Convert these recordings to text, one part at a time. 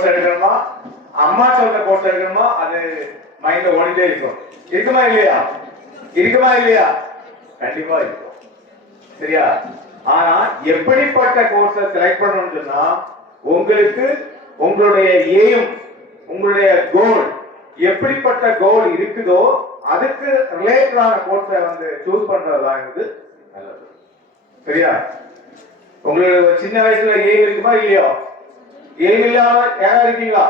Course எடுக்கணுமா, அம்மா சொல்ற கோர்ஸ் எடுக்கணுமா, அது மைண்ட்ல ஓடிட்டே இருக்கும். இருக்குமா இல்லையா? இருக்குமா இல்லையா? கண்டிப்பா இருக்கும். சரியா? ஆனா எப்படிப்பட்ட கோர்ஸை செலக்ட் பண்ணணும்னு சொன்னா உங்களுக்கு உங்களுடைய எய்ம், உங்களுடைய கோல், எப்படிப்பட்ட கோல் இருக்குதோ அதுக்கு ரிலேட்டடான கோர்ஸை வந்து சூஸ் பண்றதுதான் நல்லது. சரியா? உங்களுக்கு சின்ன வயசுல எய்ம் இருக்குமா இல்லையோ? எய்ம் இல்லாம யாரா இருக்கீங்களா?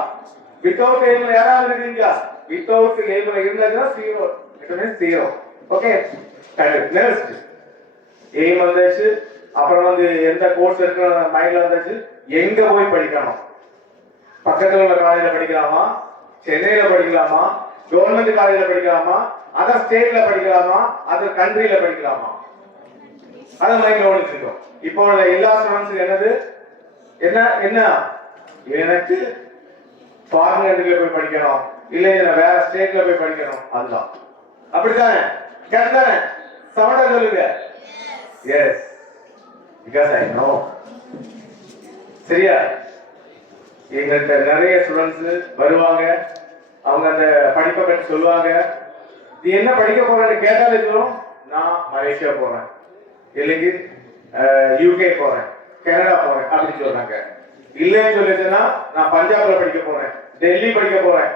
வித்தவுட் எய்ம்ல யாராவது இருக்கீங்களா? வித்தவுட் எய்ம்ல இருந்ததுன்னா zero. It means zero. Okay, next aim வந்தாச்சு. அப்புறம் வந்து எந்த கோர்ஸ் இருக்கிற மைண்ட்ல வந்தாச்சு. எங்க போய் படிக்கணும்? பக்கத்துல உள்ள காலேஜ்ல படிக்கலாமா, சென்னையில படிக்கலாமா, கவர்மெண்ட் காலேஜ்ல படிக்கலாமா, அதர் ஸ்டேட்ல படிக்கலாமா, அதர் கண்ட்ரில படிக்கலாமா, அது மைண்ட்ல ஓடிட்டு இருக்கோம். இப்போ எல்லா ஸ்டூடெண்ட்ஸுக்கு என்னது என்ன என்ன எனக்கு ஃபாரின் கண்ட்ரில போய் படிக்கணும், இல்ல வேற ஸ்டேட்ல போய் படிக்கணும், அதுதான். அப்படித்தானே? கரெக்டானே? சமடா சொல்லுங்க. Yes, because I know. சரியா? எங்கள்கிட்ட நிறைய ஸ்டூடெண்ட்ஸ் வருவாங்க. அவங்க அந்த படிப்பை பற்றி சொல்லுவாங்க. நீ என்ன படிக்க போறேன்னு கேட்டாலே சொல்லும், நான் மலேசியா போறேன், இல்லைங்க யூகே போறேன், கனடா போறேன் அப்படி சொல்றாங்க. இல்லைன்னு சொல்லிட்டுன்னா நான் பஞ்சாப்ல படிக்க போறேன், டெல்லி படிக்க போறேன்,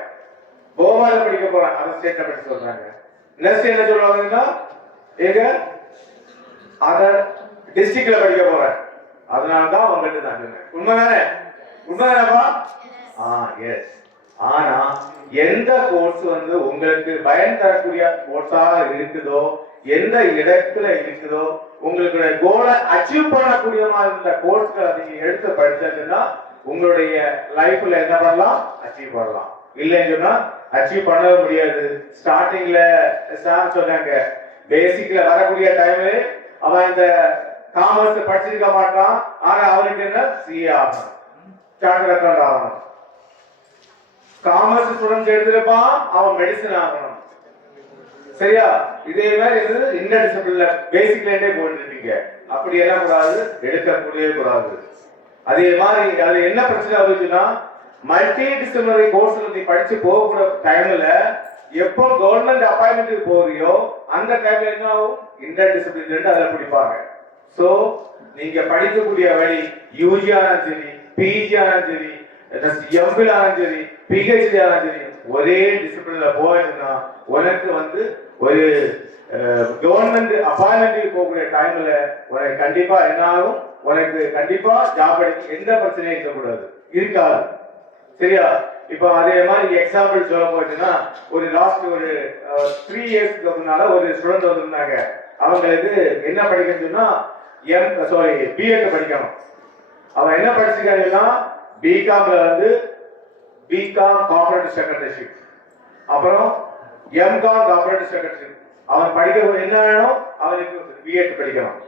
கோவால படிக்க போறேன், அந்த ஸ்டேட்ல படிக்க சொல்றாங்க. நெக்ஸ்ட் என்ன சொல்லுவாங்கன்னா எங்க அதர் டிஸ்ட்ரிக்ட்ல படிக்க போறேன். அதனாலதான் அவங்ககிட்ட நான் சொன்னேன். உண்மைதானே? உண்மைதானப்பா? எஸ். ஆனா எந்த கோர்ஸ் வந்து உங்களுக்கு பயன் தரக்கூடிய கோர்ஸா இருக்குதோ, எந்த இடத்துல இருக்குதோ, உங்களுடைய கோலை அச்சீவ் பண்ணக்கூடிய மாதிரி இருந்த கோர்ஸ்களை நீங்க எடுத்து படிச்சதுன்னா உங்களுடைய லைஃப்ல என்ன பண்ணலாம்? அச்சீவ் பண்ணலாம். இல்லைன்னு சொன்னா அச்சீவ் பண்ணவே முடியாது. ஸ்டார்டிங்ல சார் சொன்னாங்க, பேசிக்ல வரக்கூடிய டைம்ல அவன் இந்த காமர்ஸ் படிச்சிருக்க மாட்டான். ஆனா அவனுக்கு என்ன சிஏ ஆகணும், சார்ட்டர்ட் அக்கவுண்ட் ஆகணும். காமர்ஸ் ஸ்டூடெண்ட் எடுத்துருப்பான், அவன் மெடிசன் ஆகணும். சரியா? இதே மாதிரி இந்த டிசிப்ளின்ல பேசிக்லேண்டே போயிட்டு இருக்கீங்க. அப்படி எல்லாம் கூடாது, எடுக்கக்கூடவே கூடாது. அதே மாதிரி அது என்ன பிரச்சனை ஆகுதுன்னா, மல்டி டிசிப்ளினரி கோர்ஸ்ல நீ படிச்சு போகக்கூடிய டைம்ல எப்போ கவர்மெண்ட் அப்பாயின்மெண்ட் போறியோ அந்த டைம்ல என்ன ஆகும்? இன்டர் டிசிப்ளின் அதை பிடிப்பாங்க. சோ நீங்க படிக்கக்கூடிய வழி யூஜி ஆனாலும் சரி, பிஜி ஆனாலும் சரி, எம்பில் ஆனாலும் சரி, பிஹெச்டி ஆனாலும் சரி, ஒரே டிசிப்ளின்ல போயிட்டுனா உனக்கு வந்து ஒரு கவர்மெண்ட் அப்பாயின்மெண்ட் போகக்கூடிய டைம்ல உனக்கு கண்டிப்பா என்ன ஆகும்? உனக்கு கண்டிப்பா ஜாப் அடிக்க எந்த பிரச்சனையும் இருக்கக்கூடாது, இருக்காது. சரியா? இப்போ அதே மாதிரி எக்ஸாம்பிள் சொல்ல போச்சுன்னா, ஒரு லாஸ்ட் ஒரு 3 இயர்ஸ்க்கு முன்னால ஒரு ஸ்டூடெண்ட் வந்திருந்தாங்க. அவங்களுக்கு என்ன படிக்கணும்னா பிஎட் படிக்கணும். அவன் என்ன படிச்சிருக்காங்கன்னா பிகாம்ல வந்து பிகாம் கார்ப்பரேட் செக்ரட்டரிஷிப், அப்புறம் எம்காம் கார்ப்பரேட் செக்ரட்டரிஷிப். அவன் படிக்க என்ன வேணும்? அவனுக்கு பிஎட் படிக்கணும்.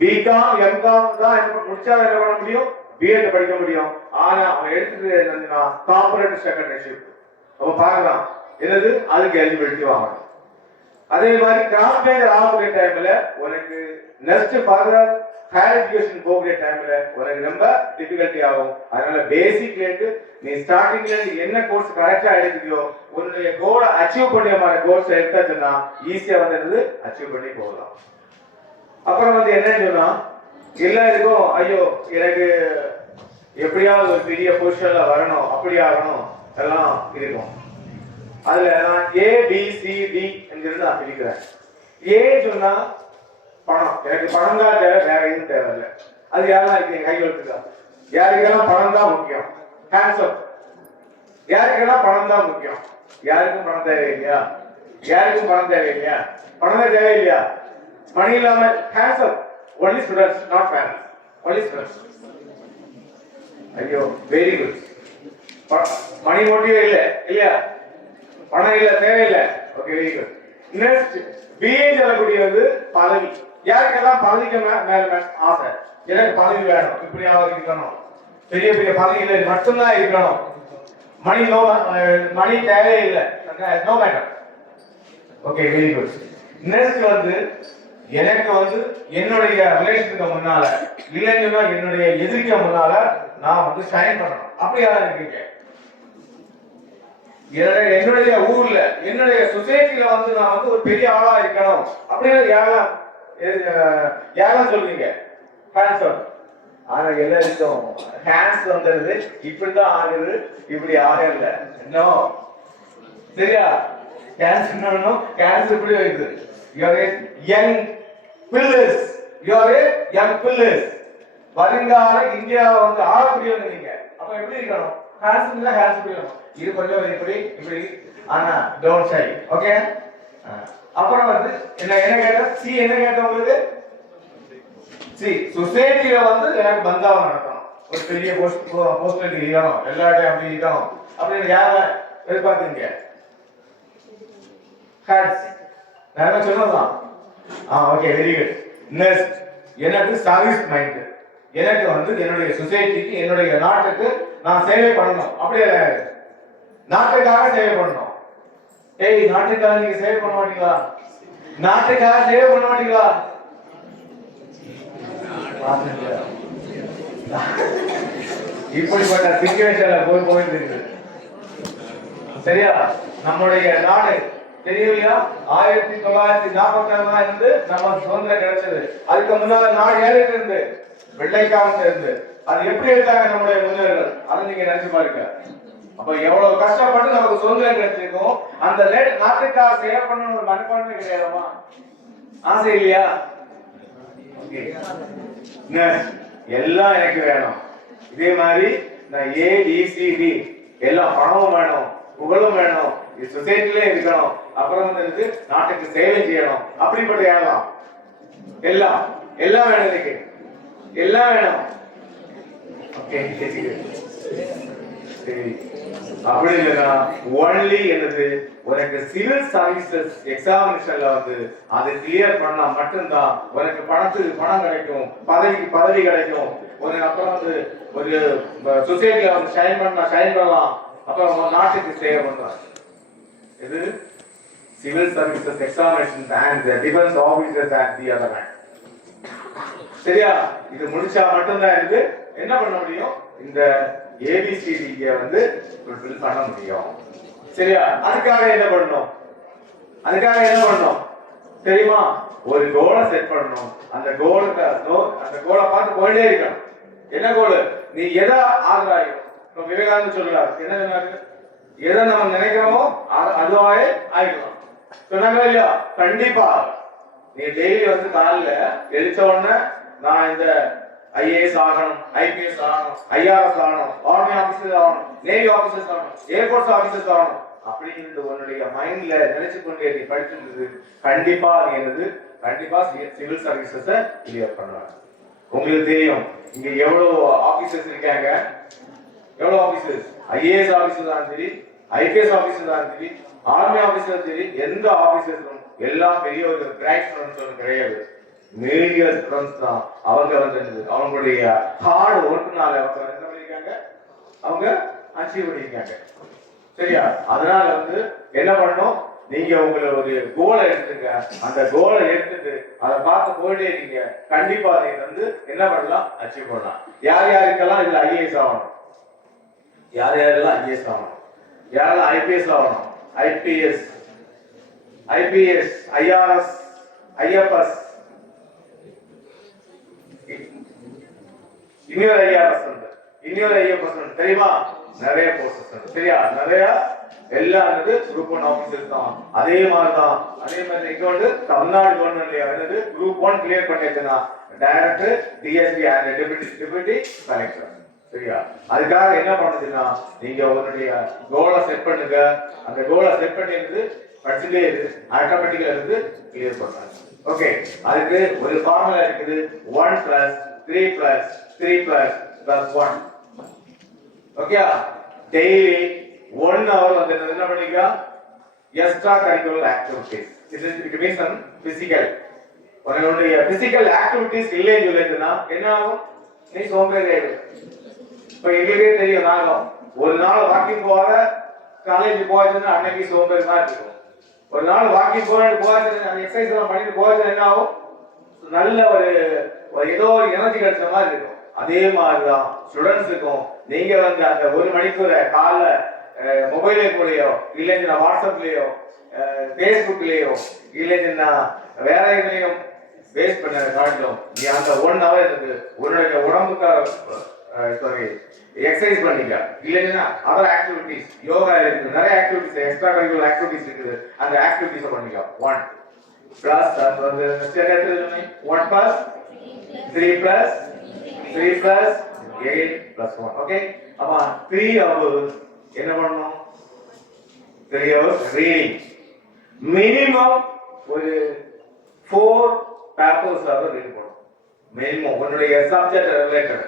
பிகாம் எம்காம் தான் முடிச்சா என்ன பண்ண முடியும்? பிஎட் படிக்க முடியும். ஆனா அவன் எடுத்தது என்னன்னா கார்ப்பரேட் செக்ரட்டரிஷிப். அவன் பார்க்கலாம் என்னது, அதுக்கு எலிஜிபிலிட்டி வாங்கணும். அதே மாதிரி கிராஸ் மேஜர் ஆகக்கூடிய டைம்ல உனக்கு நெக்ஸ்ட் ஃபர்தர் ஹையர் எஜுகேஷன் போகக்கூடிய டைம்ல உனக்கு ரொம்ப டிஃபிகல்ட்டி ஆகும். அதனால பேசிக்ல இருந்து நீ ஸ்டார்டிங்ல இருந்து என்ன கோர்ஸ் கரெக்டா எடுத்துக்கியோ, உன்னுடைய கோலை அச்சீவ் பண்ணிய மாதிரி கோர்ஸ் எடுத்தாச்சுன்னா ஈஸியா வந்து அச்சீவ் பண்ணி போகலாம். அப்புறம் வந்து என்னன்னு சொன்னா, எல்லாருக்கும் ஐயோ எனக்கு எப்படியாவது ஒரு பெரிய பொசிஷன்ல வரணும், அப்படி ஆகணும் எல்லாம் இருக்கும். அதுல நான் ABCD என்கிறது நான் பிரிக்கிறேன். ஏ சொன்னா பணம், எனக்கு பணம் தான் தேவை, வேற எதுவும் தேவையில்லை. அது யாரெல்லாம் இருக்கு கையில் வச்சுக்கா? யாருக்கெல்லாம் பணம் தான் முக்கியம்? ஹேண்ட்ஸப். யாருக்கெல்லாம் பணம் தான் முக்கியம்? யாருக்கும் பணம் தேவையில்லையா? யாருக்கும் பணம் தேவையில்லையா? பணமே தேவையில்லையா? மணி இல்லாம hands up. Only students, not parents, only students. ஐயோ வெரி குட். மணி மோட்டிவே இல்லை இல்லையா? பணம் இல்ல, தேவையில்லை. Okay, very good. Next BA சொல்லக்கூடியது பதவி. யாருக்கெல்லாம் பதவிக்கு மேல ஆசை? எனக்கு பதவி வேணும், இப்படியாவது இருக்கணும், பெரிய பெரிய பதவிகள் மட்டும்தான் இருக்கணும், மணி நோ, மணி தேவையில்லை, no matter. Okay, very good. Next வந்து எனக்கு வந்து என்னுடைய ரிலேஷனுக்கு முன்னால இல்லைன்னா என்னுடைய எதிரிக்கு முன்னால நான் வந்து ஷைன் பண்ணணும். அப்படி யாரா இருக்கீங்க? என்னுடைய ஊர்ல என்னுடைய சொசைட்டில வந்து நான் வந்து ஒரு பெரிய ஆளா இருக்கணும் அப்படின்னு யாரெல்லாம் சொல்றீங்க? Hands up. ஆனா எல்லாருக்கும் ஹேண்ட்ஸ் வந்துடுது, இப்படிதான் ஆகுது, இப்படி ஆகல இன்னும். சரியா? கேன்சர் கேன்சர் இப்படி வருது. யங் பில்லர்ஸ், யங் பில்லர்ஸ், வருங்கால இந்தியாவை வந்து ஆளக்கூடியவங்க நீங்க. அப்ப எப்படி இருக்கணும்? ஹேண்ட்ஸ் இல்ல, ஹேண்ட்ஸ் இப்படி இருக்கணும். இது கொஞ்சம் இப்படி இப்படி. ஆனா டோன்ட் ஷை. ஓகே. அப்புறம் வந்து என்ன கேட்டா சி, என்ன கேட்ட உங்களுக்கு? சி, சொசைட்டில வந்து எனக்கு பந்தாவம் நடக்கணும், ஒரு பெரிய போஸ்ட் இருக்கணும், எல்லாத்தையும் அப்படி இருக்கணும் அப்படின்னு யார எதிர்பார்த்தீங்க? ஹேட்ஸ். நான் சொன்னதான். Okay, very good. நெக்ஸ்ட், எனக்கு சர்வீஸ் மைண்ட். எனக்கு வந்து என்னுடைய சொசைட்டிக்கு, என்னுடைய நாட்டுக்கு நான் சேவை பண்ணணும். அப்படியே நாட்டுக்காக சேவை பண்ணணும். ஏய், நாட்டுக்காக நீங்க சேவை பண்ண மாட்டீங்களா? நாட்டுக்காக சேவை பண்ண மாட்டீங்களா? இப்படிப்பட்ட சிச்சுவேஷன்ல போயிட்டு இருக்கு. சரியா? நம்முடைய நாடு தெரியலையா? 1946 இருந்து நம்ம சுதந்திரம் கிடைச்சது. அதுக்கு முன்னால நாடு ஏறிட்டு இருந்து, வெள்ளைக்காரன் இருந்து. அது எப்படி எடுத்தாங்க நம்முடைய முன்னோர்கள்? அதை நீங்க நினைச்சு பாருங்க. அப்ப எவ்வளவு கஷ்டப்பட்டு நமக்கு சுதந்திரம் கிடைச்சிருக்கும். அந்த நாட்டுக்காக சேவை பண்ணணும் ஒரு மனப்பான்மை கிடையாதுமா? ஆசை இல்லையா? எல்லாம் எனக்கு வேணும். இதே மாதிரி நான் ABCD எல்லாம் பணமும் வேணும், புகழும் வேணும், சொசைட்டிலே இருக்கணும், அப்புறம் வந்து நாட்டுக்கு சேவை செய்யணும். அப்படிப்பட்ட யாரெல்லாம் எல்லாம் எல்லாம் வேணும், எனக்கு எல்லாம் வேணும். அப்படி இல்லைன்னா ஒன்லி என்னது, உனக்கு சிவில் சர்வீசஸ் எக்ஸாமினேஷன்ல வந்து அதை கிளியர் பண்ணா மட்டும்தான் உனக்கு பணத்துக்கு பணம் கிடைக்கும், பதவிக்கு பதவி கிடைக்கும். உனக்கு அப்புறம் வந்து ஒரு சொசைட்டில வந்து ஷைன் பண்ணலாம், அப்புறம் நாட்டுக்கு சேவை பண்ணலாம். இது civil services examination and defence officers and the other man. சரியா? இது முடிச்சா மட்டும்தான் இது என்ன பண்ண முடியும், இந்த ABCD வந்து ஃபுல்ஃபில் பண்ண முடியும். சரியா? அதுக்காக என்ன பண்ணணும்? தெரியுமா? ஒரு கோலை செட் பண்ணணும். அந்த கோலை பார்த்து போயிட்டே இருக்கணும். என்ன கோல்? நீ எதை ஆகிறாயோ, விவேகானந்தர் சொல்றாரு, என்ன சொன்னாரு? எதை நம்ம நினைக்கிறோமோ அதுவாவே ஆயிடலாம் சொன்னாங்களா இல்லையா? கண்டிப்பா. நீ டெய்லி வந்து காலைல எழுச்ச உடனே நான் இந்த IAS ஆகணும், IPS ஆகணும், IRS ஆகணும், ஆர்மி ஆபீசர் ஆகணும், நேவி ஆபீசர்ஸ் ஆகணும், ஏர்போர்ட்ஸ் ஆபீசர்ஸ் ஆகணும் அப்படின்னு உன்னுடைய மைண்ட்ல நினைச்சு கொண்டே நீ படிச்சிருந்தது, கண்டிப்பா நீ என்னது, கண்டிப்பா சிவில் சர்வீசஸ கிளியர் பண்ணுவாங்க. உங்களுக்கு தெரியும் இங்க எவ்வளவு ஆபீசர்ஸ் இருக்காங்க, எவ்வளவு ஆபீசர்ஸ், IAS ஆபீசர் தான் சரி, IPS ஆபீசர் தான் சரி, ஆர்மி ஆபீசர் சரி, எந்த ஆபீசர்ஸும் எல்லாம் பெரிய ஒரு கிராண்ட் ஸ்டூடெண்ட்ஸ் கிடையாது, மீடியம் ஸ்டூடெண்ட்ஸ் தான். அவங்க வந்து அவங்களுடைய ஹார்ட் ஒர்க்னால அவங்க என்ன பண்ணிருக்காங்க, அவங்க அச்சீவ் பண்ணிருக்காங்க. சரியா? அதனால வந்து என்ன பண்ணணும், நீங்க உங்களை ஒரு கோலை எடுத்துங்க, அந்த கோலை எடுத்துட்டு அதை பார்த்து போயிட்டே இருக்கீங்க, கண்டிப்பா நீங்க வந்து என்ன பண்ணலாம், அச்சீவ் பண்ணலாம். யார் யாருக்கெல்லாம் இதுல IAS ஆகணும், யார் யாரெல்லாம் IAS ஆகணும், யாரெல்லாம் IPS ஆகணும், IPS, IRS, IFS, இன்னொரு IFS தெரியுமா? நிறைய போஸ்டஸ். சரியா? நிறைய எல்லாம் குரூப் 1 ஆபீசர்ஸ் தான். அதே மாதிரிதான், அதே மாதிரி இங்க வந்து தமிழ்நாடு கவர்மெண்ட்ல குரூப் 1 கிளியர் பண்ணிருச்சுன்னா director, DSP and deputy collector. சரியா? அதுக்காக என்ன பண்ணுதுன்னா, நீங்க உங்களுடைய கோலை செட் பண்ணுங்க. அந்த கோலை செட் பண்ணிருந்து படிச்சுட்டே இருக்கு, ஆட்டோமேட்டிக்கா இருந்து கிளியர் பண்றாங்க. ஓகே, அதுக்கு ஒரு ஃபார்முலா இருக்குது, 1 + 3 + 3 + 1. ஓகே, டெய்லி 1 hour வந்து என்ன பண்ணிக்க, எக்ஸ்ட்ரா கரிக்குலர் ஆக்டிவிட்டீஸ். இது மீன்ஸ் பிசிக்கல், உங்களுடைய பிசிக்கல் ஆக்டிவிட்டீஸ் இல்லைன்னு சொல்லிட்டுனா என்ன ஆகும், நீ சோம்பேறி ஆயிடும். இப்ப எங்களுக்கே தெரியும், நாங்களும் ஒரு நாள் வாக்கிங் போகாத காலேஜ் போயாச்சுன்னா அன்னைக்கு சோம்பேறி தான் இருக்கும். ஒரு நாள் வாக்கிங் போயாச்சு, அந்த எக்ஸசைஸ் எல்லாம் பண்ணிட்டு போயாச்சு என்ன ஆகும், நல்ல ஒரு ஏதோ ஒரு எனர்ஜி கிடைச்ச மாதிரி இருக்கும். அதே மாதிரிதான் ஸ்டூடெண்ட்ஸுக்கும் நீங்க வந்து அந்த ஒரு மணிக்கூர் காலைல மொபைலே கூடயோ இல்லைன்னா வாட்ஸ்அப்லயோ ஃபேஸ்புக்லயோ இல்லைன்னா வேற எதுலையும் வேஸ்ட் பண்ண காட்டிலும் நீ அந்த 1 hour இருக்கு உன்னுடைய உடம்புக்காக சாரி எக்ஸசைஸ் பண்ணிக்க இல்லைன்னா அதர் ஆக்டிவிட்டிஸ் யோகா இருக்கு நிறைய ஆக்டிவிட்டிஸ் எக்ஸ்ட்ரா கரிக்குலர் ஆக்டிவிட்டிஸ் இருக்குது அந்த ஆக்டிவிட்டிஸை பண்ணிக்க 1 plus வந்து நெக்ஸ்ட் என்ன 1 plus 3 plus 3 plus 8 plus 1 okay அப்ப 3 hours என்ன பண்ணணும் 3 hours reading minimum ஒரு 4 papers ஆக ரீட் பண்ணணும் மினிமம் உன்னுடைய சப்ஜெக்ட் ரிலேட்டட்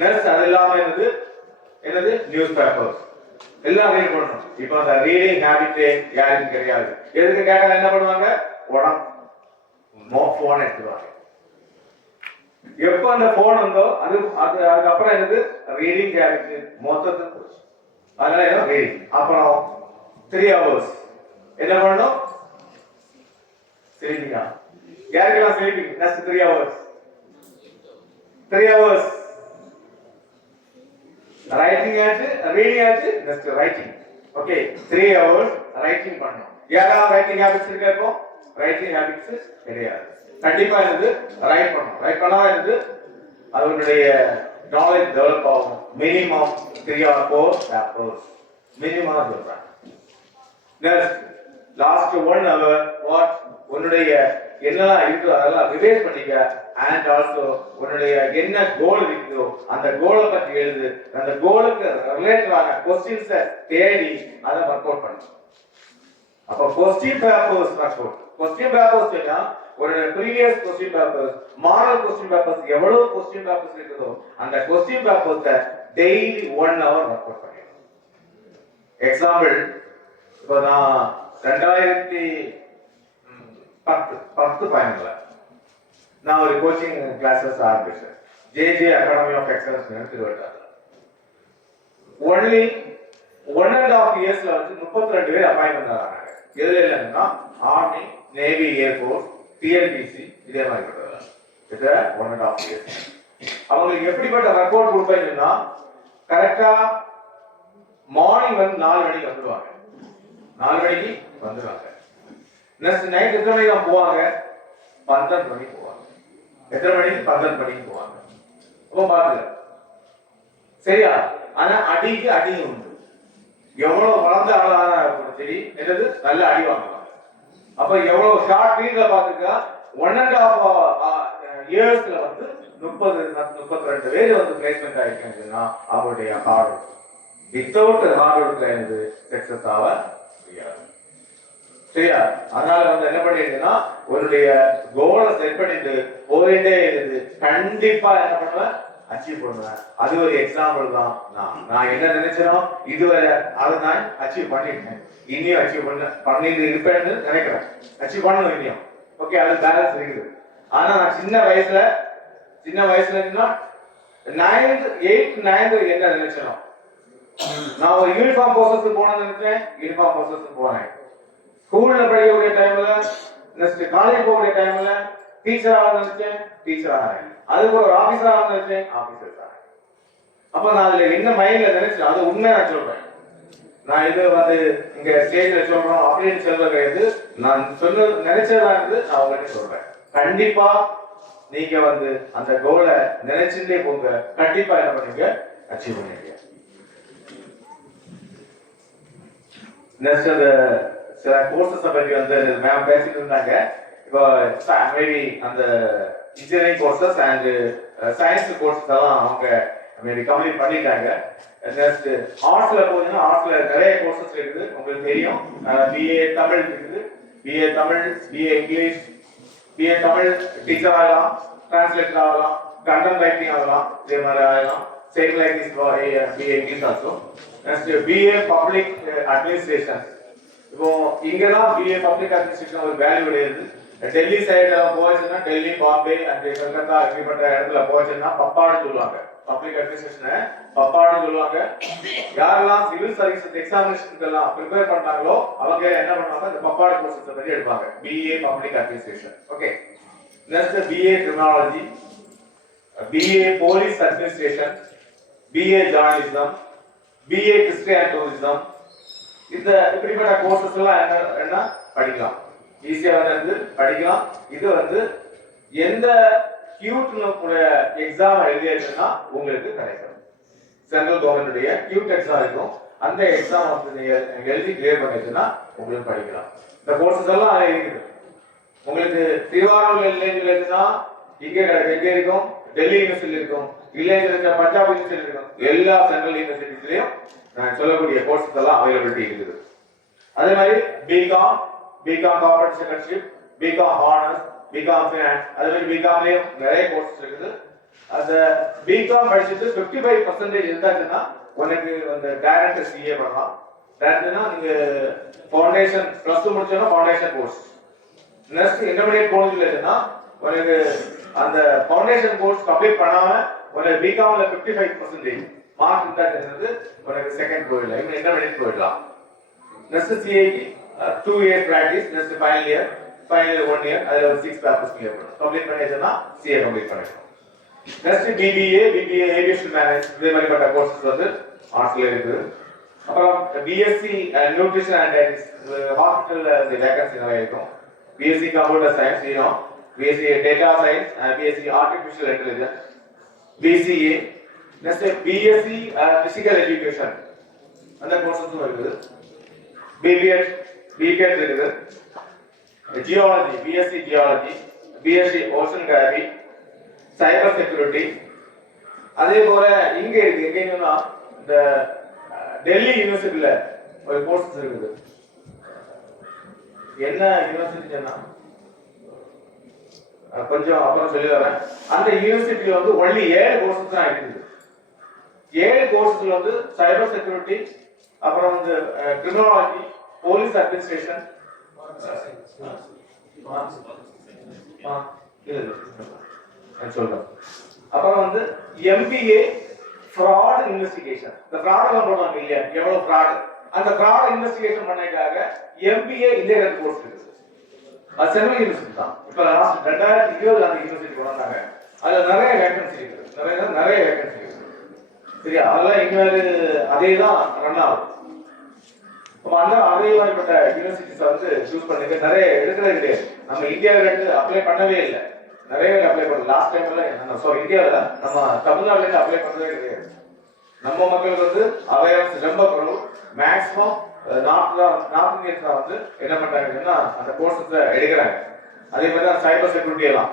நெக்ஸ்ட் அது இல்லாம என்னது நியூஸ் பேப்பர்ஸ் எல்லாம் ரீட் பண்ணணும் இப்போ அந்த ரீடிங் ஹேபிட் யாருக்கும் கிடையாது எதுக்கு கேட்டா என்ன பண்ணுவாங்க உடம்பு போன் எடுத்துருவாங்க எப்ப அந்த போன் வந்தோ அதுக்கப்புறம் என்னது ரீடிங் ஹேபிட் மொத்தத்துக்கு போச்சு அதனால என்ன ரீடிங் அப்புறம் 3 hours என்ன பண்ணணும் ஸ்லீப்பிங்கா யாருக்கெல்லாம் sleeping next 3 hours 3 hours writing ஆச்சு ரீடிங் ஆச்சு next writing okay 3 hours writing பண்ணணும் யாராவது ரைட்டிங் ஹேபிட்ஸ் இருக்கா இப்போ ரைட்டிங் ஹேபிட்ஸ் கிடையாது கண்டிப்பா இருந்து ரைட் பண்ணணும் ரைட் பண்ணா இருந்து அதனுடைய நாலேஜ் டெவலப் ஆகும் மினிமம் 3 or 4 பேப்பர்ஸ் மினிமம் சொல்றேன் நெக்ஸ்ட் லாஸ்ட் 1 hour வாட் உன்னுடைய என்னெல்லாம் இருக்கோ அதெல்லாம் ரிவைஸ் பண்ணிக்க அண்ட் ஆல்சோ உன்னுடைய என்ன கோல் இருக்குதோ அந்த கோலை பத்தி எழுது அந்த கோலுக்கு ரிலேட்டடான கொஸ்டின்ஸை தேடி அதை ஒர்க் அவுட் பண்ணு அப்ப question papers work out question papers ஒரு previous question papers model question papers எவ்வளவு கொஸ்டின் பேப்பர்ஸ் இருக்குதோ அந்த கொஸ்டின் பேப்பர்ஸை டெய்லி 1 hour ஒர்க் அவுட் பண்ணிடணும் எக்ஸாம்பிள் இப்போ நான் 2010-11 நான் ஒரு கோச்சிங் கிளாஸஸ் ஆரம்பிச்சேன் ஜேஜே அகாடமி ஆஃப் எக்ஸலன்ஸ் திருவட்டார்ல ஒன்லி 1.5 இயர்ஸ்ல வந்து 32 பேர் அப்பாயின்மெண்ட் ஆனாங்க எதுல இல்லைன்னா ஆர்மி நேவி ஏர்ஃபோர்ஸ் டிஎன்பிசி இதே மாதிரி இது 1.5 இயர்ஸ் அவங்களுக்கு எப்படிப்பட்ட ரெக்கார்ட் கொடுப்பீங்கன்னா கரெக்டா மார்னிங் வந்து 4 மணிக்கு வந்துடுவாங்க 4 மணிக்கு வந்துடுவாங்க நெக்ஸ்ட் நைட் எத்தனை மணிக்கு தான் போவாங்க 12 மணிக்கு போவாங்க எத்தனை மணிக்கு 12 மணிக்கு போவாங்க அப்போ பாருங்க சரியா ஆனா அடிக்கு அடி உண்டு எவ்வளவு வளர்ந்த ஆளான சரி என்னது நல்ல அடி வாங்குவாங்க அப்ப எவ்வளவு ஷார்ட் பீரியட்ல பாத்துக்க 1.5 இயர்ஸ்ல வந்து 32 பேர் வந்து பிளேஸ்மெண்ட் ஆயிருக்காங்கன்னா அவருடைய ஹார்ட் ஒர்க் வித்தவுட் ஹார்ட் ஒர்க்ல இருந்து சக்சஸ் ஆக முடியாது சரியா அதனால வந்து என்ன பண்ணிருக்குன்னா உன்னுடைய கோலை செட் பண்ணிட்டு போயிட்டே இருந்து கண்டிப்பா என்ன பண்ணுவேன் அச்சீவ் பண்ணுவேன் அது ஒரு எக்ஸாம்பிள் தான் நான் என்ன நினைச்சேனோ இதுவரை அதை நான் அச்சீவ் பண்ணிட்டேன் இனியும் அச்சீவ் பண்ணிட்டு இருப்பேன்னு நினைக்கிறேன் அச்சீவ் பண்ணணும் இனியும் ஓகே அது பேலன்ஸ் இருக்குது ஆனா நான் சின்ன வயசுல 9th 8th 9th என்ன நினைச்சேனோ நான் ஒரு யூனிஃபார்ம் ப்ராசஸ் போன நினைச்சேன் யூனிஃபார்ம் ப்ராசஸ் போனேன் ஸ்கூல்ல படிக்கக்கூடிய டைம்ல நெக்ஸ்ட் காலேஜ் போகக்கூடிய டைம்ல டீச்சர் ஆக நினைச்சேன் டீச்சர் ஆகிறேன் அதுக்கு ஒரு ஆபீசர் ஆக நினைச்சேன் ஆபீசர் ஆகிறேன் அப்ப நான் அதுல என்ன மைண்ட்ல நினைச்சேன் அது உண்மை நான் சொல்றேன் நான் இது வந்து இங்க ஸ்டேஜ்ல சொல்றோம் அப்படின்னு சொல்றது கிடையாது நான் சொல்ல நினைச்சதா இருந்து நான் உங்ககிட்ட சொல்றேன் கண்டிப்பா நீங்க வந்து அந்த கோலை நினைச்சுட்டே போங்க கண்டிப்பா என்ன பண்ணுங்க அச்சீவ் பண்ணுவீங்க நெக்ஸ்ட் அந்த சில கோர்சஸ் பத்தி வந்து மேம் பேசிட்டு இருந்தாங்க இப்போ மேபி அந்த engineering courses and science courses எல்லாம் அவங்க மேபி கம்ப்ளீட் பண்ணிட்டாங்க நெக்ஸ்ட் ஆர்ட்ஸ்ல போனீங்கன்னா ஆர்ட்ஸ்ல நிறைய கோர்சஸ் இருக்குது உங்களுக்கு தெரியும் பிஏ தமிழ் இருக்குது BA Tamil BA English BA Tamil teacher ஆகலாம் டிரான்ஸ்லேட்டர் ஆகலாம் கண்டென்ட் ரைட்டிங் ஆகலாம் இதே மாதிரி ஆகலாம் same like this BA English also next BA public administration இப்போ இங்கதான் பிஏ பப்ளிக் அட்மினிஸ்ட்ரேஷன் ஒரு வேல்யூ உடையது டெல்லி சைடு எல்லாம் போச்சுன்னா டெல்லி பாம்பே அண்ட் கல்கத்தா இப்படிப்பட்ட இடத்துல போச்சுன்னா பப்பாடு சொல்லுவாங்க பப்ளிக் அட்மினிஸ்ட்ரேஷனை பப்பாடு சொல்லுவாங்க யாரெல்லாம் சிவில் சர்வீசஸ் எக்ஸாமினேஷனுக்கு எல்லாம் ப்ரிப்பேர் பண்றாங்களோ அவங்க என்ன பண்ணுவாங்க இந்த பப்பாடு கோர்சஸ் பத்தி எடுப்பாங்க BA public administration okay next BA criminology BA Police Administration, BA Journalism, BA History and Tourism. இந்த இப்படிப்பட்ட கோர்சஸ் எல்லாம் என்ன படிக்கலாம், ஈஸியா வந்து படிக்கலாம். இது வந்து எந்த கியூட்னுடைய எக்ஸாம் எழுதியதுன்னா உங்களுக்கு கிடைக்கும். சென்ட்ரல் கவர்மெண்டுடைய கியூட் எக்ஸாம் இருக்கும், அந்த எக்ஸாம் வந்து நீங்க எழுதி கிளியர் பண்ணிச்சுன்னா உங்களுக்கு படிக்கலாம். இந்த கோர்சஸ் எல்லாம் அதில் இருக்குது. உங்களுக்கு திருவாரூர் இல்லைன்னா இங்கே எங்க இருக்கும், டெல்லி யூனிவர்சிட்டி இருக்கும், இல்லைங்க பஞ்சாப் யூனிவர்சிட்டி இருக்கும். எல்லா சென்ட்ரல் யூனிவர்சிட்டிஸ்லயும் நான் சொல்லக்கூடிய கோர்சஸ் எல்லாம் அவைலபிலிட்டி இருக்குது. அதே மாதிரி BCom, BCom corporate secretaryship, BCom honours, BCom finance, அதே மாதிரி பிகாம்லயும் நிறைய கோர்சஸ் இருக்குது. அந்த பிகாம் படிச்சுட்டு 55% இருந்தாச்சுன்னா உனக்கு அந்த டைரக்டர் சிஏ பண்ணலாம். டைரக்டர்னா நீங்க ஃபவுண்டேஷன் +2 முடிச்சோன்னா ஃபவுண்டேஷன் கோர்ஸ், நெக்ஸ்ட் இன்டர்மீடியட் போனதுன்னா உனக்கு அந்த ஃபவுண்டேஷன் கோர்ஸ் கம்ப்ளீட் பண்ணாம உனக்கு பிகாம்ல 55% மார்க் இருந்தாச்சு உனக்கு செகண்ட் போயிடலாம், இன்னும் இன்டர்மீடியட் போயிடலாம். நெக்ஸ்ட் சிஏக்கு 2 year practice, next final year 1 year, அதுல 6 பேப்பர்ஸ் கிளியர் பண்ணணும். கம்ப்ளீட் பண்ணியாச்சுன்னா சிஏ கம்ப்ளீட் பண்ணிடணும். நெக்ஸ்ட் பிபிஏ ஏவியேஷன் மேனேஜ், இதே மாதிரிப்பட்ட கோர்சஸ் வந்து ஆர்ட்ஸ்ல இருக்குது. அப்புறம் பிஎஸ்சி நியூட்ரிஷன் அண்ட் டயட்டிக்ஸ், ஹாஸ்பிட்டல்ல இந்த வேகன்சி நிறைய இருக்கும். BSc computer science, BSc data science, BSc artificial intelligence, BCA. Next BSc physical education, அந்த கோர்சஸும் இருக்குது. பிபிஎட் இருக்குது. Geology, BSc geology, BSc oceanography, cyber security. அதே போல இங்க இருக்கு, எங்கன்னா இந்த டெல்லி யூனிவர்சிட்டியில ஒரு கோர்சஸ் இருக்குது. என்ன யூனிவர்சிட்டி சொன்னா கொஞ்சம் அப்புறம் சொல்லி வரேன். அந்த யூனிவர்சிட்டியில வந்து ஒன்லி 7 கோர்சஸ் தான் இருக்குது. 7 கோர்சஸ்ல வந்து சைபர் செக்யூரிட்டி, அப்புறம் வந்து கிரிமினாலஜி, போலீஸ் அட்மினிஸ்ட்ரேஷன், சொல்றேன். அப்புறம் வந்து எம்பிஏ ஃப்ராட் இன்வெஸ்டிகேஷன். இந்த ஃப்ராட் எல்லாம் போடுவாங்க இல்லையா, எவ்வளவு ஃப்ராட், அந்த ஃப்ராட் இன்வெஸ்டிகேஷன் பண்ணதுக்காக எம்பிஏ இன்ஜினியரிங் கோர்ஸ் இருக்குது. அது சென்ட்ரல் யூனிவர்சிட்டி தான். இப்ப லாஸ்ட் 2020 அந்த யூனிவர்சிட்டி கொண்டாங்க. அதுல நிறைய வேகன்சி இருக்குது, நிறைய வேகன்சி இருக்குது. சரியா, அதெல்லாம் இன்னும் அதே தான் ரன் ஆகும். அதே மாதிரிப்பட்ட யூனிவர்சிட்டிஸ் வந்து சூஸ் பண்ணிக்க நிறைய எடுக்கிறதே கிடையாது. நம்ம இந்தியாவில இருந்து அப்ளை பண்ணவே இல்லை, நிறைய அப்ளை பண்ணல. லாஸ்ட் டைம்ல இந்தியாவில நம்ம தமிழ்நாடுல இருந்து அப்ளை பண்ணவே கிடையாது. நம்ம மக்களுக்கு வந்து அவேர்னஸ் ரொம்ப குறைவு. மேக்ஸிமம் நார்த் இந்தியன்ஸ் வந்து என்ன பண்றாங்கன்னா அந்த கோர்சஸ் எடுக்கிறாங்க. அதே மாதிரி தான் சைபர் செக்யூரிட்டி எல்லாம்,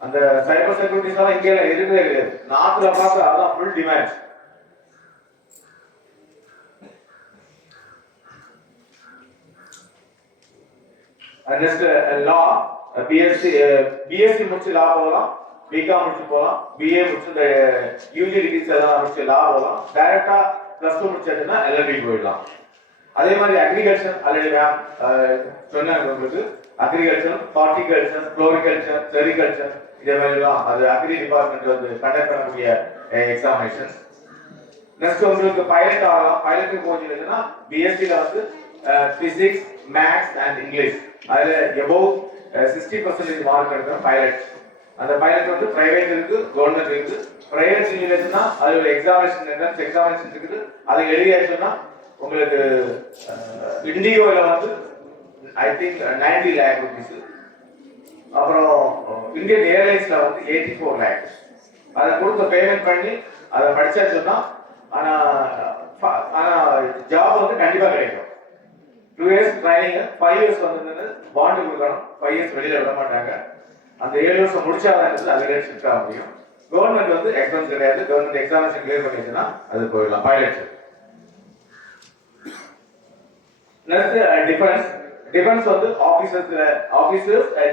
அந்த சைபர் செக்யூரிட்டிஸ் எல்லாம் இங்கே இருக்கவே கிடையாது. நார்த்ல பார்த்து அதான் ஃபுல் டிமாண்ட். நெக்ஸ்ட் லா, பிஎஸ்சி முடிச்சு லா போகலாம், பிகாம் முடிச்சு போகலாம், பிஏ முடிச்சு இந்த யூஜி டிகிரிஸ் எல்லாம் முடிச்சு லா போகலாம். டைரக்டா +2 முடிச்சாச்சுன்னா எல்எல்பி போயிடலாம். அதே மாதிரி அக்ரிகல்ச்சர் ஆல்ரெடி மேம் சொன்னாங்க உங்களுக்கு. அக்ரிகல்ச்சர், ஹார்டிகல்ச்சர், ஃப்ளோரிகல்ச்சர், செரிகல்ச்சர், இதே மாதிரிலாம் அது அக்ரி டிபார்ட்மெண்ட் வந்து கண்டக்ட் பண்ணக்கூடிய எக்ஸாமினேஷன். நெக்ஸ்ட் உங்களுக்கு பைலட் ஆகலாம். பைலட்டுக்கு போச்சுன்னா பிஎஸ்சில வந்து பிசிக்ஸ், மேத்ஸ் அண்ட் இங்கிலீஷ், அதுல எபோவ் 60% மார்க் எடுக்கிற பைலட். அந்த பைலட் வந்து பிரைவேட் இருக்கு, கவர்மெண்ட் இருக்கு. பிரைவேட் இல்லைன்னா அது எக்ஸாமினேஷன் எக்ஸாமினேஷன் இருக்குது, அதை எழுதியாச்சுன்னா உங்களுக்கு இண்டிகோல வந்து ஐ திங்க் 90 lakh rupees. அப்புறம் இந்தியன் ஏர்லைன்ஸ்ல வந்து 84 lakh. அதை கொடுத்து பேமெண்ட் பண்ணி அதை படிச்சாச்சுன்னா ஆனா ஜாப் வந்து கண்டிப்பா கிடைக்கும். 2 years ட்ரைனிங், 5 years வந்து பாண்டு கொடுக்கணும். 5 years வெளியில விட மாட்டாங்க. அந்த 7 வருஷம் முடிச்சாதான் அது ஷிஃப்ட் ஆக முடியும். கவர்மெண்ட் வந்து எக்ஸாம்ஸ் கிடையாது. கவர்மெண்ட் எக்ஸாமினேஷன் கிளியர் பண்ணிச்சுன்னா அது போயிடலாம் பைலட். நெக்ஸ்ட் டிஃபென்ஸ் வந்து officers,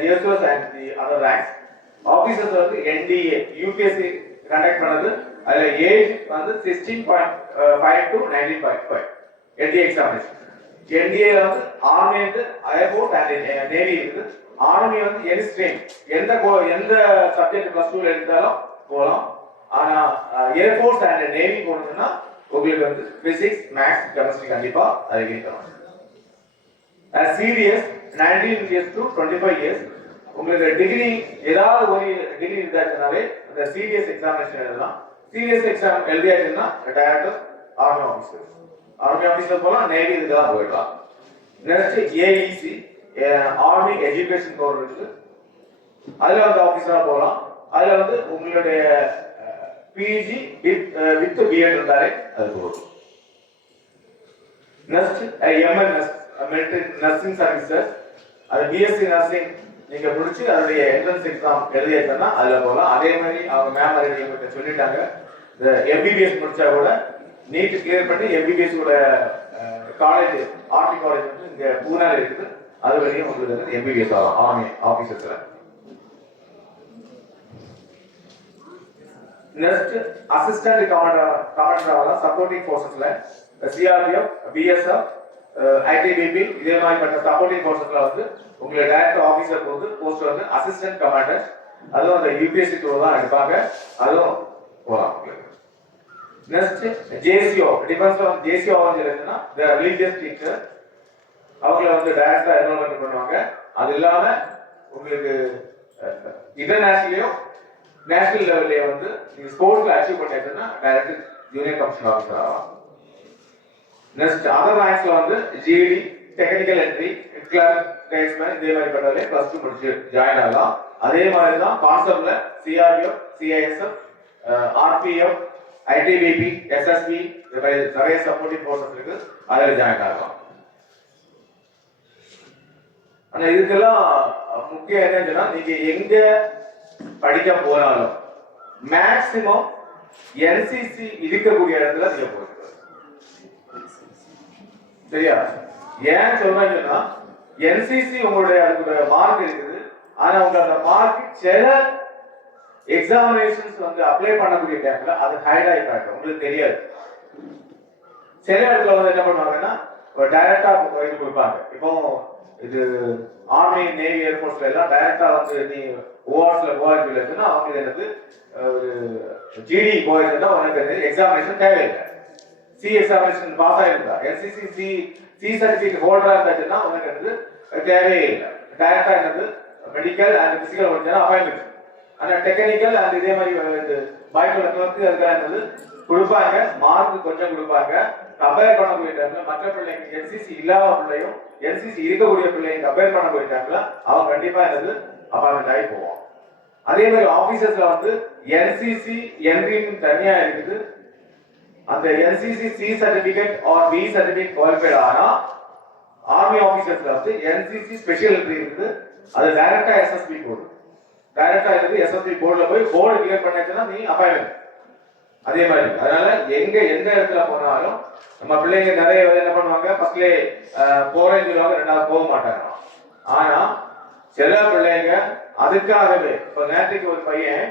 GSOs and the other ranks. Officers வந்து என்டிஏ யூபிஎஸ்சி கண்டக்ட் பண்ணது. அதுல ஏஜ் வந்து 16.5 to 19.5 என்டிஏ எக்ஸாமினேஷன். என்டிஏ வந்து ஆர்மி வந்து ஏர்போர்ட் அண்ட் நேவி இருக்குது. ஆர்மி வந்து எனி ஸ்ட்ரீம், எந்த சப்ஜெக்ட் +2 எடுத்தாலும் போகலாம். ஆனா ஏர்போர்ட் அண்ட் நேவி போனதுன்னா உங்களுக்கு வந்து பிசிக்ஸ், மேத்ஸ், கெமிஸ்ட்ரி கண்டிப்பா அது இருக்கணும். Serious 19 years to 25 years. உங்களுக்கு டிகிரி ஏதாவது ஒரு டிகிரி இருந்தாச்சுனாவே இந்த சீரியஸ் எக்ஸாமினேஷன் எழுதலாம். சீரியஸ் எக்ஸாம் எழுதியாச்சுன்னா டைரக்டர் ஆர்மி ஆஃபீஸர் போகலாம், நேவி இதுக்கெல்லாம் போயிடலாம். Next AEC army education corps இருக்கு, அதுல வந்து ஆஃபீஸரா போகலாம். அதுல வந்து உங்களுடைய பிஜி வித் பிஎட் இருந்தாலே அது போதும். Next MNS military nursing services, அது பிஎஸ்சி நர்சிங் நீங்க முடிச்சு அதோடைய என்ட்ரன்ஸ் எக்ஸாம் எழுதியாச்சுன்னா அதுல போகலாம். அதே மாதிரி அவங்க மேம் அதை எங்கிட்ட சொல்லிட்டாங்க, இந்த எம்பிபிஎஸ் முடிச்சா கூட நீட் கிளியர் பண்ணி எம்பிபிஎஸ் கூட காலேஜ் ஆர்மி காலேஜ் வந்து இங்க பூனால இருக்குது, அது வரையும் உங்களுக்கு எம்பிபிஎஸ் ஆகும் ஆர்மி ஆபீசர்ஸ்ல. நெக்ஸ்ட் அசிஸ்டன்ட் கமாண்டர் சப்போர்ட்டிங் ஃபோர்ஸஸ்ல சிஆர்பிஎஃப், பிஎஸ்எஃப், ஐடிபிபி இதே மாதிரிப்பட்ட சப்போர்ட்டிங் ஃபோர்ஸஸ்ல வந்து உங்களை டைரக்டர் ஆபீசர் போஸ்ட் வந்து அசிஸ்டன்ட் கமாண்டர், அதுவும் அந்த யூபிஎஸ்சி த்ரூ தான் எடுப்பாங்க, அதுவும் போகலாம் உங்களுக்கு. நெக்ஸ்ட் ஜேசிஓ டிஃபென்ஸ்ல வந்து ஜேசிஓ வந்து இருக்குன்னா ரிலீஜியஸ் டீச்சர், அவங்கள வந்து டைரக்டா என்ரோல்மெண்ட் பண்ணுவாங்க. அது இல்லாம உங்களுக்கு இன்டர்நேஷனலையும் நேஷனல் லெவல்லையே வந்து நீங்க ஸ்போர்ட்ஸ்ல அச்சீவ் பண்ணிட்டீங்கன்னா டைரக்டர் ஜூனியர் கமிஷன் ஆஃபீஸர் ஆகலாம். நெக்ஸ்ட் அதர் ரேங்க்ஸ்ல வந்து GD, technical entry, clerk, tradesman இதே மாதிரி பண்ணாலே +2 முடிச்சு ஜாயின் ஆகலாம். அதே மாதிரி தான் கான்செப்ட்ல CRPF, CISF, RPF, ITBP, SSB நிறைய சப்போர்ட்டிங் ஃபோர்ஸஸ் இருக்கு, அதில் ஜாயின் ஆகலாம். ஆனா இதுக்கெல்லாம் முக்கியம் என்னன்னா நீங்க எங்க படிக்க போனாலும் மேக்சிமம் என்சிசி இருக்கக்கூடிய இடத்துல நீங்க போயிட்டு சரியா. ஏன் சொல்றேன்னா என்சிசி உங்களுடைய அதுக்கு மார்க் இருக்குது, ஆனா உங்க அந்த மார்க் சில எக்ஸாமினேஷன்ஸ் வந்து அப்ளை பண்ணக்கூடிய டைம்ல அது ஹைட் ஆகி காட்டும், உங்களுக்கு தெரியாது. சில இடத்துல வந்து என்ன பண்ணுவாங்கன்னா டைரக்டா இது கொடுப்பாங்க. இப்போ இது ஆர்மி, நேவி, ஏர்போர்ட்ஸ்ல எல்லாம் டைரக்டா வந்து நீ ஓஆர்ஸ்ல போயிருந்தா இருக்குன்னா அவங்க எனக்கு ஒரு ஜிடி போயிருந்தா உனக்கு எக்ஸாமினேஷன் தேவையில்லை. சி எக்ஸாமினேஷன் பாஸ் ஆயிருந்தா என்சிசி சி சர்டிபிகேட் ஹோல்டரா இருந்தாச்சுன்னா உனக்கு வந்து தேவையே இல்லை. டைரக்டா எனக்கு மெடிக்கல் அண்ட் பிசிக்கல் முடிஞ்சா அப்பாயின்மெண்ட், ஆனா டெக்னிக்கல் அண்ட் இதே மாதிரி பயோடெக்னாலஜி அதுக்காக கொடுப்பாங்க, மார்க் கொஞ்சம் கொடுப்பாங்க. கம்பேர் பண்ணக்கூடிய டைம்ல மற்ற பிள்ளைங்க என்சிசி இல்லாத பிள்ளையும் என்சிசி இருக்கக்கூடிய பிள்ளைங்க கம்பேர் பண்ணக்கூடிய டைம்ல அவன் கண்டிப்பா எனக்கு அப்பாயின்மெண்ட் ஆகி போவான். அதே மாதிரி ஆபீசர்ஸ்ல வந்து என்சிசி என்ட்ரின்னு தனியா இருக்குது. அந்த NCC C certificate or B certificate qualified ஆனா ஆர்மி ஆபீசர்ஸ்ல வந்து என்சிசி ஸ்பெஷல் என்ட்ரி இருக்குது, அது டைரக்டா எஸ்எஸ்பி போர்டு, டைரக்டா இருக்குது எஸ்எஸ்பி போர்டுல போய் போர்டு கிளியர் பண்ணிச்சுன்னா நீ அப்பாயின்மெண்ட். அதே மாதிரி அதனால எந்த இடத்துல போனாலும் நம்ம பிள்ளைங்க நிறைய என்ன பண்ணுவாங்க, ஃபர்ஸ்ட்லே போறேன்னு சொல்லுவாங்க, ரெண்டாவது போக மாட்டாங்க. ஆனா சில பிள்ளைங்க அதுக்காகவே இப்போ நேற்றுக்கு ஒரு பையன்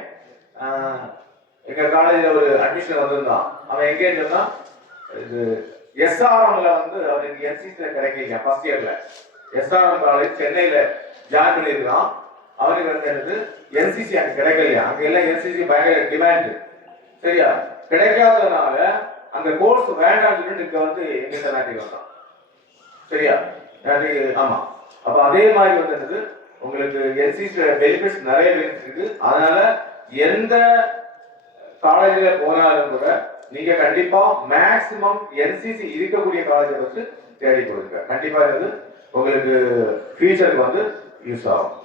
எங்க காலேஜ்ல ஒரு அட்மிஷன் வந்திருந்தான். அவன் எங்கேன்னு சொன்னா இது எஸ்ஆர்எம்ல வந்து அவனுக்கு என்சிசில கிடைக்கல. ஃபர்ஸ்ட் இயர்ல எஸ்ஆர்எம் காலேஜ் சென்னையில ஜாயின் பண்ணிருக்கான். அவனுக்கு வந்து என்சிசி அங்க கிடைக்கலையா, அங்க எல்லாம் என்சிசி பயங்கர டிமாண்ட் சரியா. கிடைக்காததுனால அந்த கோர்ஸ் வேண்டாம்னு சொல்லிட்டு இங்க வந்து எங்க நாட்டுக்கு வந்தான் சரியா. ஆமா, அப்ப அதே மாதிரி வந்து உங்களுக்கு என்சிசி பெனிஃபிட்ஸ் நிறைய பெனிஃபிட்ஸ் இருக்கு. அதனால எந்த காலேஜ்ல போனாலும் கூட நீங்க கண்டிப்பா மேக்சிமம் என்சிசி இருக்கக்கூடிய காலேஜை வச்சு தேடி கொடுங்க. கண்டிப்பா இது உங்களுக்கு ஃபியூச்சருக்கு வந்து யூஸ் ஆகும்.